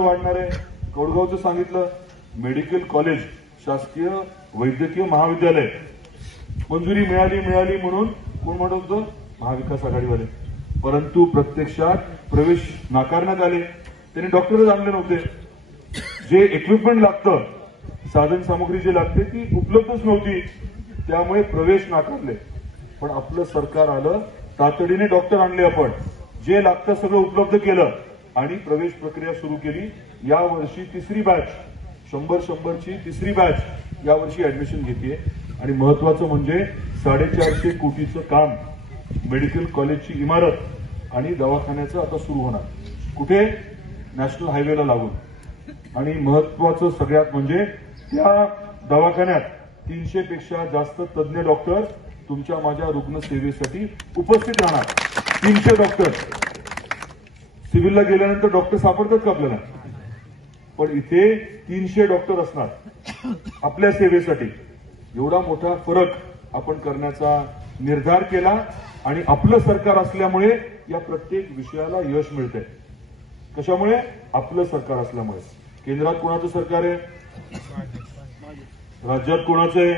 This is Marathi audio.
वाढणार आहे. कोडगावचं सांगितलं, मेडिकल कॉलेज शासकीय वैद्यकीय महाविद्यालय मंजुरी मिळाली म्हणून कोण म्हणत होतं, महाविकास आघाडीवाले. परंतु प्रत्यक्षात प्रवेश नाकारण्यात आले. त्यांनी डॉक्टरच आणले नव्हते. जे इक्विपमेंट लागतं, साधन सामग्री जे लागते ती उपलब्धच नव्हती, त्यामुळे प्रवेश नाकारले. पण आपलं सरकार आलं, तातडीने डॉक्टर आणले, आपण जे लागतं सगळं उपलब्ध केलं आणि प्रवेश प्रक्रिया सुरू केली. या वर्षी तिसरी बॅच 100ची तिसरी बॅच यावर्षी ऍडमिशन घेते. आणि महत्वाचं म्हणजे 450 कोटीचं काम, मेडिकल कॉलेजची इमारत आणि दवाखान्याचं आता सुरू होणार. कुठे? नॅशनल हायवेला लागून. आणि महत्वाचं सगळ्यात म्हणजे त्या दवाखान्यात 300 पेक्षा जास्त तज्ञ डॉक्टर तुमच्या माझ्या रुग्णसेवेसाठी उपस्थित राहणार. 300 डॉक्टर. सिव्हिलला गेल्यानंतर डॉक्टर सापडतात का आपल्याला? पण इथे 300 डॉक्टर असणार आपल्या सेवेसाठी. एवढा मोठा फरक आपण करण्याचा निर्धार केला आणि आपलं सरकार असल्यामुळे या प्रत्येक विषयाला यश मिळतंय. कशामुळे? आपलं सरकार असल्यामुळे. केंद्रात कोणाचं सरकार आहे? राज्यात कोणाचं आहे?